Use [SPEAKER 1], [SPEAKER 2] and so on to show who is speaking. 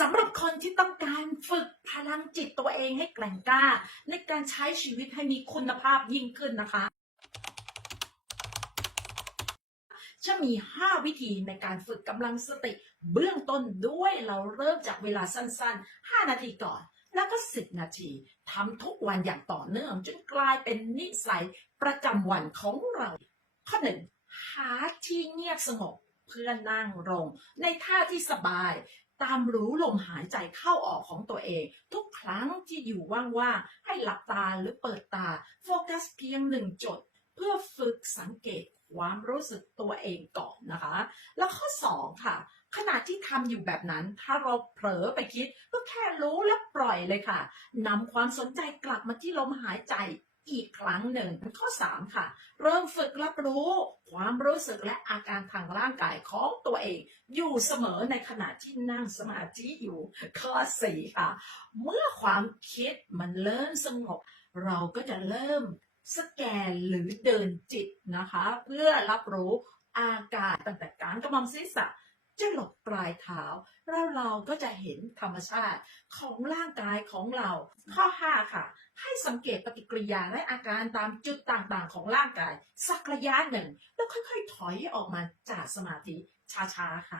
[SPEAKER 1] สำหรับคนที่ต้องการฝึกพลังจิตตัวเองให้แกร่งกล้า ในการใช้ชีวิตให้มีคุณภาพยิ่งขึ้นนะคะ จะมี 5 วิธีในการฝึกกำลังสติ เบื้องต้นด้วยเราเริ่มจากเวลาสั้นๆ 5 นาทีก่อน แล้วก็ 10 นาทีทำทุกวันอย่างต่อเนื่องจนกลายเป็นนิสัยประจำวันของเรา ข้อหนึ่งหาที่เงียบสงบเพื่อนั่งลงในท่าที่สบาย ตามรู้ลมหายใจเข้าออกของตัวเอง ทุกครั้งที่อยู่ว่างๆให้หลับตาหรือเปิดตา โฟกัสเพียงหนึ่งจุดเพื่อฝึกสังเกตความรู้สึกตัวเองก่อนนะคะ แล้วข้อ 2 ค่ะ ขณะที่ทำอยู่แบบนั้น ถ้าเราเผลอไปคิด ก็แค่รู้และปล่อยเลยค่ะนำความสนใจกลับมาที่ลมหายใจ อีกครั้งหนึ่งข้อ 3 ค่ะ เริ่มฝึกรับรู้ความรู้สึกและอาการทางร่างกายของตัวเอง อยู่เสมอในขณะที่นั่งสมาธิอยู่ ข้อ 4 ค่ะ เมื่อความคิดมันเริ่มสงบ เราก็จะเริ่มสแกนหรือเดินจิตนะคะ เพื่อรับรู้อาการตั้งแต่กางกระมอมศีรษะ จะหลบปลายเท้าแล้วเราก็จะเห็นธรรมชาติของร่างกายของเรา ข้อ 5 ค่ะ ให้สังเกตปฏิกิริยาและอาการตามจุดต่างๆ ของร่างกาย สักระยะหนึ่ง แล้วค่อยๆ ถอยออกมาจากสมาธิช้าๆ ค่ะ